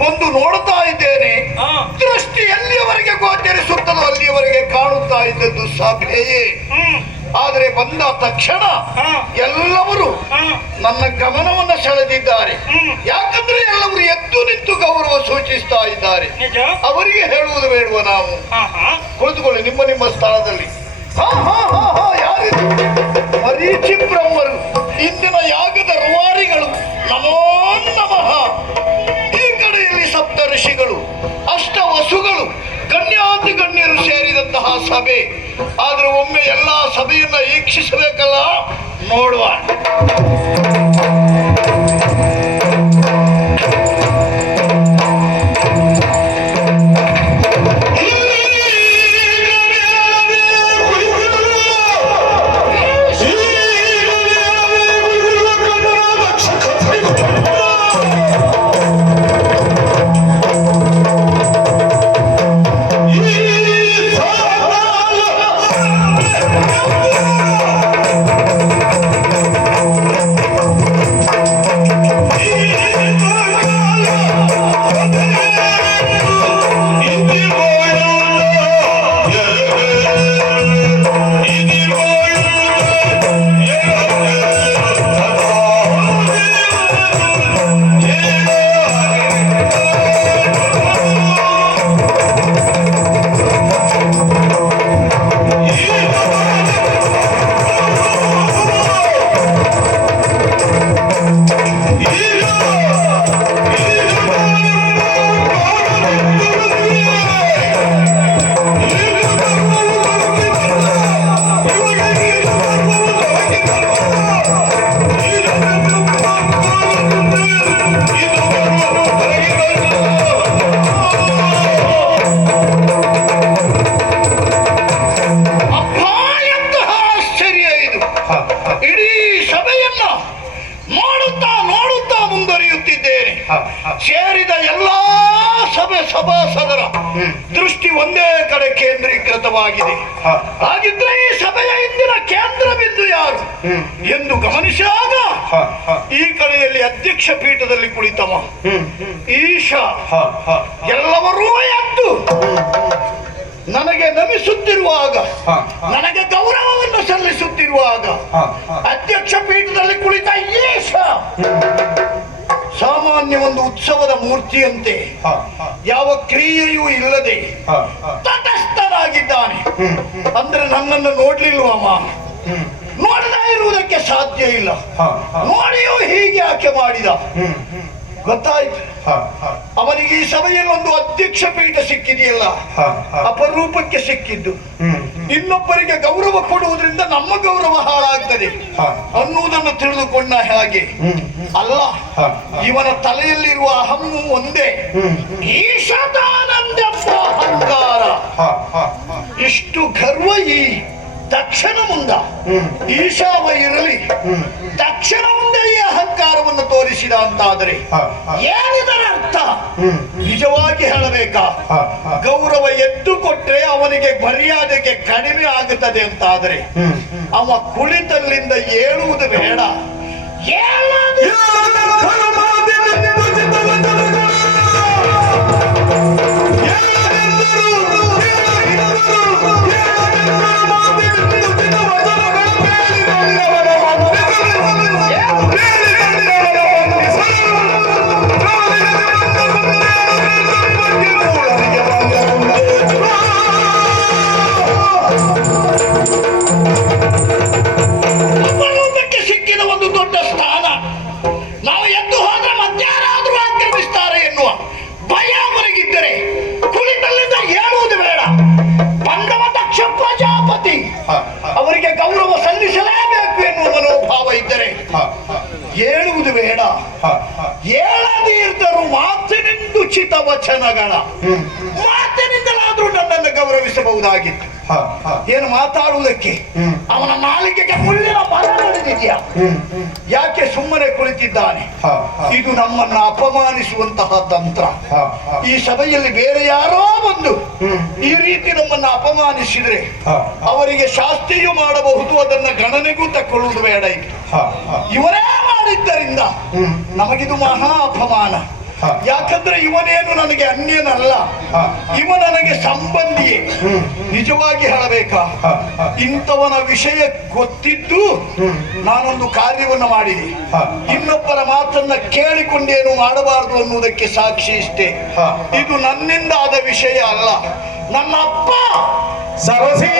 ಬಂದು ನೋಡ್ತಾ ಇದ್ದೇನೆ. ದೃಷ್ಟಿ ಎಲ್ಲಿಯವರೆಗೆ ಗೋಚರಿಸುತ್ತದೋ ಅಲ್ಲಿಯವರೆಗೆ ಕಾಣುತ್ತಾ ಇದ್ದದ್ದು ಸಭೆಯೇ. ಆದರೆ ಬಂದ ತಕ್ಷಣ ಎಲ್ಲವರು ನನ್ನ ಗಮನವನ್ನು ಸೆಳೆದಿದ್ದಾರೆ. ಯಾಕಂದ್ರೆ ಎಲ್ಲವರು ಎದ್ದು ನಿಂತು ಗೌರವ ಸೂಚಿಸ್ತಾ ಇದ್ದಾರೆ. ಅವರಿಗೆ ಹೇಳುವುದು ಬೇಡುವ ನಾವು? ಕುಳಿತುಕೊಳ್ಳಿ ನಿಮ್ಮ ನಿಮ್ಮ ಸ್ಥಳದಲ್ಲಿ. ಯಾರಿದು? ಮರೀಚಿ ಬ್ರಹ್ಮರು, ಇಂದಿನ ಯಾಗದ ರೂವಾರಿಗಳು. ನಮೋ ನಮಃ. ಈ ಕಡೆಯಲ್ಲಿ ಸಪ್ತ ಋಷಿಗಳು, ಅಷ್ಟ ವಸುಗಳು, ಗಣ್ಯಾತಿ ಗಣ್ಯರು ಸೇರಿದಂತಹ ಸಭೆ. ಆದ್ರೆ ಒಮ್ಮೆ ಎಲ್ಲಾ ಸಭೆಯನ್ನ ವೀಕ್ಷಿಸಬೇಕಲ್ಲ, ನೋಡುವ. ಸೇರಿದ ಎಲ್ಲಾ ಸಭಾಸದರ ದೃಷ್ಟಿ ಒಂದೇ ಕಡೆ ಕೇಂದ್ರೀಕೃತವಾಗಿದೆ. ಹಾಗಿದ್ರೆ ಈ ಸಭೆಯ ಇಂದಿನ ಕೇಂದ್ರ ಬಿಂದು ಯಾರು ಎಂದು ಗಮನಿಸಿದಾಗ ಈ ಕಡೆಯಲ್ಲಿ ಅಧ್ಯಕ್ಷ ಪೀಠದಲ್ಲಿ ಕುಳಿತವ ಈಶ ಎಲ್ಲವರೂ ಎದ್ದು ನನಗೆ ನಮಿಸುತ್ತಿರುವಾಗ, ನನಗೆ ಗೌರವವನ್ನು ಸಲ್ಲಿಸುತ್ತಿರುವಾಗ ಅಧ್ಯಕ್ಷ ಪೀಠದಲ್ಲಿ ಕುಳಿತ ಈಶ ಸಾಮಾನ್ಯ ಒಂದು ಉತ್ಸವದ ಮೂರ್ತಿಯಂತೆ ಯಾವ ಕ್ರಿಯೆಯೂ ಇಲ್ಲದೆ ತಟಸ್ಥನಾಗಿದ್ದಾನೆ. ಅಂದ್ರೆ ನನ್ನನ್ನು ನೋಡ್ಲಿಲ್ವಮ್ಮ, ನೋಡದೇ ಇರುವುದಕ್ಕೆ ಸಾಧ್ಯ ಇಲ್ಲ. ನೋಡಿಯೂ ಹೀಗೆ ಆಕೆ ಮಾಡಿದ ಗೊತ್ತಾಯ್ತು. ಅವನಿಗೆ ಈ ಸಭೆಯಲ್ಲಿ ಒಂದು ಅಧ್ಯಕ್ಷ ಪೀಠ ಸಿಕ್ಕಿದೆಯಲ್ಲ, ಅಪರೂಪಕ್ಕೆ ಸಿಕ್ಕಿದ್ದು. ಇನ್ನೊಬ್ಬರಿಗೆ ಗೌರವ ಕೊಡುವುದರಿಂದ ನಮ್ಮ ಗೌರವ ಹಾಳಾಗ್ತದೆ ಅನ್ನುವುದನ್ನು ತಿಳಿದುಕೊಂಡ ಹಾಗೆ ಅಲ್ಲ. ಇವನ ತಲೆಯಲ್ಲಿರುವ ಅಹಮ್ಮು ಒಂದೇ, ಈಶತಾನಂದೆಂಬ ಅಹಂಕಾರ. ಇಷ್ಟು ಗರ್ವ ಈ ದಕ್ಷನ ಮುಂದ ಈಶಾವ ಇರಲಿ, ದಕ್ಷನ ಮುಂದೆ ಈ ಅಹಂಕಾರವನ್ನು ತೋರಿಸಿದ ಅಂತಾದರೆ ಏನಿದರ ಅರ್ಥ? ನಿಜವಾಗಿ ಹೇಳಬೇಕಾ, ಗೌರವ ಎದ್ದು ಕೊಟ್ರೆ ಅವನಿಗೆ ಮರ್ಯಾದೆಗೆ ಕಡಿಮೆ ಆಗುತ್ತದೆ ಅಂತಾದರೆ ಅವ ಕುಳಿತಲ್ಲಿಂದ ಏಳುವುದು ಬೇಡ. ಅವರಿಗೆ ಗೌರವ ಸಲ್ಲಿಸಲೇಬೇಕು ಎನ್ನುವ ಮನೋಭಾವ ಇದ್ದರೆ ಹೇಳುವುದು ಬೇಡ. ಹೇಳದಿದ್ದರೂ ಮಾತಿನಿಂದುಚಿತ ವಚನಗಳ ಮಾತಿನಿಂದಲಾದ್ರೂ ನನ್ನನ್ನು ಗೌರವಿಸಬಹುದಾಗಿತ್ತು. ಏನು ಮಾತಾಡುವುದಕ್ಕೆ ಅವನ ನಾಲಿಗೆಗೆ ಮುಳ್ಳಿನ ಮರ ನಡೆದಿದೆಯಾ? ಯಾಕೆ ಸುಮ್ಮನೆ ಕುಳಿತಿದ್ದಾನೆ? ಇದು ನಮ್ಮನ್ನು ಅಪಮಾನಿಸುವಂತಹ ತಂತ್ರ. ಈ ಸಭೆಯಲ್ಲಿ ಬೇರೆ ಯಾರೋ ಬಂದು ಈ ರೀತಿ ನಮ್ಮನ್ನು ಅಪಮಾನಿಸಿದ್ರೆ ಅವರಿಗೆ ಶಾಸ್ತಿಯೂ ಮಾಡಬಹುದು, ಅದನ್ನ ಗಣನೆಗೂ ತಕ್ಕೊಳ್ಳುವುದು ಬೇಡ. ಇವರೇ ಮಾಡಿದ್ದರಿಂದ ನಮಗಿದು ಮಹಾ ಅಪಮಾನ. ಯಾಕಂದ್ರೆ ಇವನೇನು ನನಗೆ ಅನ್ಯನಲ್ಲ, ಇವ ನನಗೆ ಸಂಬಂಧಿಯೇ. ನಿಜವಾಗಿ ಹೇಳಬೇಕಾ, ಇಂಥವನ ವಿಷಯ ಗೊತ್ತಿದ್ದು ನಾನೊಂದು ಕಾರ್ಯವನ್ನು ಮಾಡಿದೆ. ಇನ್ನೊಬ್ಬರ ಮಾತನ್ನ ಕೇಳಿಕೊಂಡೇನು ಮಾಡಬಾರದು ಅನ್ನುವುದಕ್ಕೆ ಸಾಕ್ಷಿ ಇಷ್ಟೇ. ಇದು ನನ್ನಿಂದ ಆದ ವಿಷಯ ಅಲ್ಲ. ನನ್ನ ಅಪ್ಪ ಸರಸಿ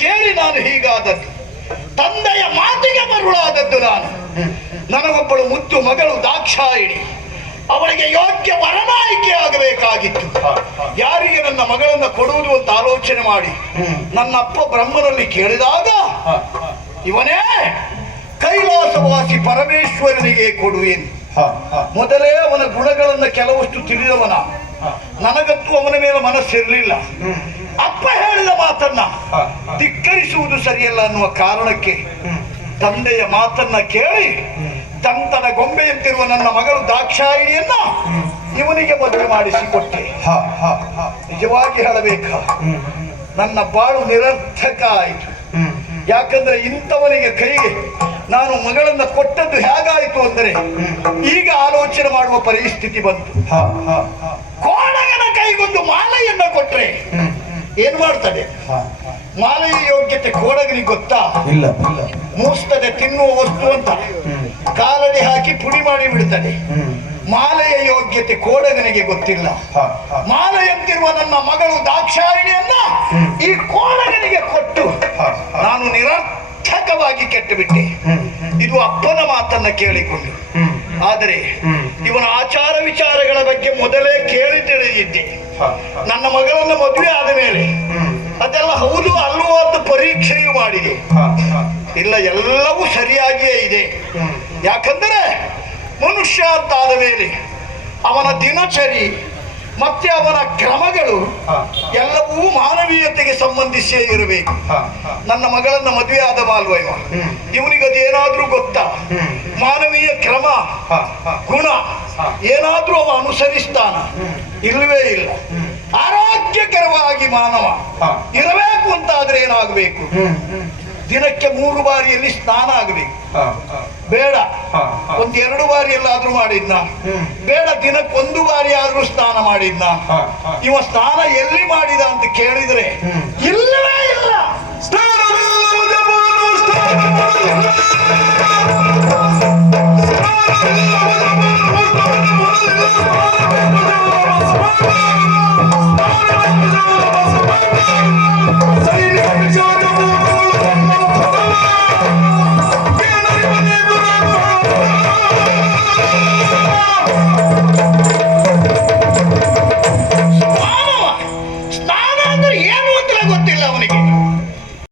ಕೇಳಿ ನಾನು ಹೀಗಾದದ್ದು. ತಂದೆಯ ಮಾತಿಗೆ ಮರುಳಾದದ್ದು ನಾನು. ನನಗೊಬ್ಬಳು ಮುದ್ದು ಮಗಳು ದಾಕ್ಷಾಯಿಣಿ, ಅವಳಿಗೆ ಯೋಗ್ಯ ವರನಾಯ್ಕೆ ಆಗಬೇಕಾಗಿತ್ತು. ಯಾರಿಗೆ ನನ್ನ ಮಗಳನ್ನ ಕೊಡುವುದು ಅಂತ ಆಲೋಚನೆ ಮಾಡಿ ನನ್ನ ಅಪ್ಪ ಬ್ರಹ್ಮನಲ್ಲಿ ಕೇಳಿದಾಗ, ಇವನೇ ಕೈಲಾಸವಾಸಿ ಪರಮೇಶ್ವರನಿಗೆ ಕೊಡುವೆನು. ಮೊದಲೇ ಅವನ ಗುಣಗಳನ್ನ ಕೆಲವಷ್ಟು ತಿಳಿದವನ, ನನಗಂತೂ ಅವನ ಮೇಲೆ ಮನಸ್ಸಿರಲಿಲ್ಲ. ಅಪ್ಪ ಹೇಳಿದ ಮಾತನ್ನ ಧಿಕ್ಕರಿಸುವುದು ಸರಿಯಲ್ಲ ಅನ್ನುವ ಕಾರಣಕ್ಕೆ ತಂದೆಯ ಮಾತನ್ನ ಕೇಳಿ ತಂತನ ಗೊಂಬೆಯಂತಿರುವ ನನ್ನ ಮಗಳು ದಾಕ್ಷಾಯಿಣಿಯನ್ನ ಇವನಿಗೆ ಮದುವೆ ಮಾಡಿಸಿಕೊಟ್ಟೆ. ನಿಜವಾಗಿ ಹೇಳಬೇಕ, ನನ್ನ ಬಾಳು ನಿರರ್ಥಕ ಆಯಿತು. ಯಾಕಂದ್ರೆ ಇಂಥವನಿಗೆ ಕೈಗೆ ನಾನು ಮಗಳನ್ನ ಕೊಟ್ಟದ್ದು ಹೇಗಾಯಿತು ಅಂದರೆ ಈಗ ಆಲೋಚನೆ ಮಾಡುವ ಪರಿಸ್ಥಿತಿ ಬಂತು. ಕೋಣಗನ ಕೈಗೊಂದು ಮಾಲೆಯನ್ನ ಕೊಟ್ರೆ ಏನ್ ಮಾಡ್ತದೆ? ಮಾಲೆಯ ಯೋಗ್ಯತೆ ಕೋಡಗನಿಗೆ ಗೊತ್ತಾ? ಇಲ್ಲ. ಮೂಸ್ತದೆ ತಿನ್ನುವ ವಸ್ತು ಅಂತ ಕಾಲಡಿ ಹಾಕಿ ಪುಡಿ ಮಾಡಿ ಬಿಡ್ತದೆ. ಮಾಲೆಯ ಯೋಗ್ಯತೆ ಕೋಡಗನಿಗೆ ಗೊತ್ತಿಲ್ಲ. ಮಾಲೆಯಂತಿರುವ ನನ್ನ ಮಗಳು ದಾಕ್ಷಾಯಿಣಿಯನ್ನ ಈ ಕೋಡಗನಿಗೆ ಕೊಟ್ಟು ನಾನು ನಿರರ್ಥಕವಾಗಿ ಕೆಟ್ಟು ಬಿಟ್ಟೆ. ಇದು ಅಪ್ಪನ ಮಾತನ್ನ ಕೇಳಿಕೊಂಡು. ಆದರೆ ಇವನ ಆಚಾರ ವಿಚಾರಗಳ ಬಗ್ಗೆ ಮೊದಲೇ ಕೇಳಿ ತಿಳಿದಿದ್ದೆ. ನನ್ನ ಮಗಳನ್ನ ಮದುವೆ ಆದ ಮೇಲೆ ಅದೆಲ್ಲ ಹೌದು ಅಲ್ವೋ ಅಂತ ಪರೀಕ್ಷೆಯೂ ಮಾಡಿದೆ. ಇಲ್ಲ, ಎಲ್ಲವೂ ಸರಿಯಾಗಿಯೇ ಇದೆ. ಯಾಕಂದರೆ ಮನುಷ್ಯ ಅಂತಾದ ಮೇಲೆ ಅವನ ದಿನಚರಿ ಮತ್ತೆ ಅವನ ಕ್ರಮಗಳು ಎಲ್ಲವೂ ಮಾನವೀಯತೆಗೆ ಸಂಬಂಧಿಸಿಯೇ ಇರಬೇಕು. ನನ್ನ ಮಗಳನ್ನ ಮದುವೆ ಆದ ಮಾಲ್ವ ಇವನಿಗದೇನಾದ್ರೂ ಗೊತ್ತಾ? ಮಾನವೀಯ ಕ್ರಮ ಗುಣ ಏನಾದ್ರೂ ಅವ ಅನುಸರಿಸ್ತಾನ? ಇಲ್ಲವೇ ಇಲ್ಲ. ಆರೋಗ್ಯಕರವಾಗಿ ಮಾನವ ಇರಬೇಕು ಅಂತಾದ್ರೆ ಏನಾಗಬೇಕು? ದಿನಕ್ಕೆ 3 ಬಾರಿಯಲ್ಲಿ ಸ್ನಾನ ಆಗಬೇಕು. ಬೇಡ 1-2 ಬಾರಿ ಎಲ್ಲಾದ್ರೂ ಮಾಡಿದ್ನ? ಬೇಡ ದಿನಕ್ಕೆ 1 ಬಾರಿ ಆದ್ರೂ ಸ್ನಾನ ಮಾಡಿದ್ನ? ಇವ ಸ್ನಾನ ಎಲ್ಲಿ ಮಾಡಿದ ಅಂತ ಕೇಳಿದ್ರೆ ಇಲ್ಲವೇ ಇಲ್ಲ.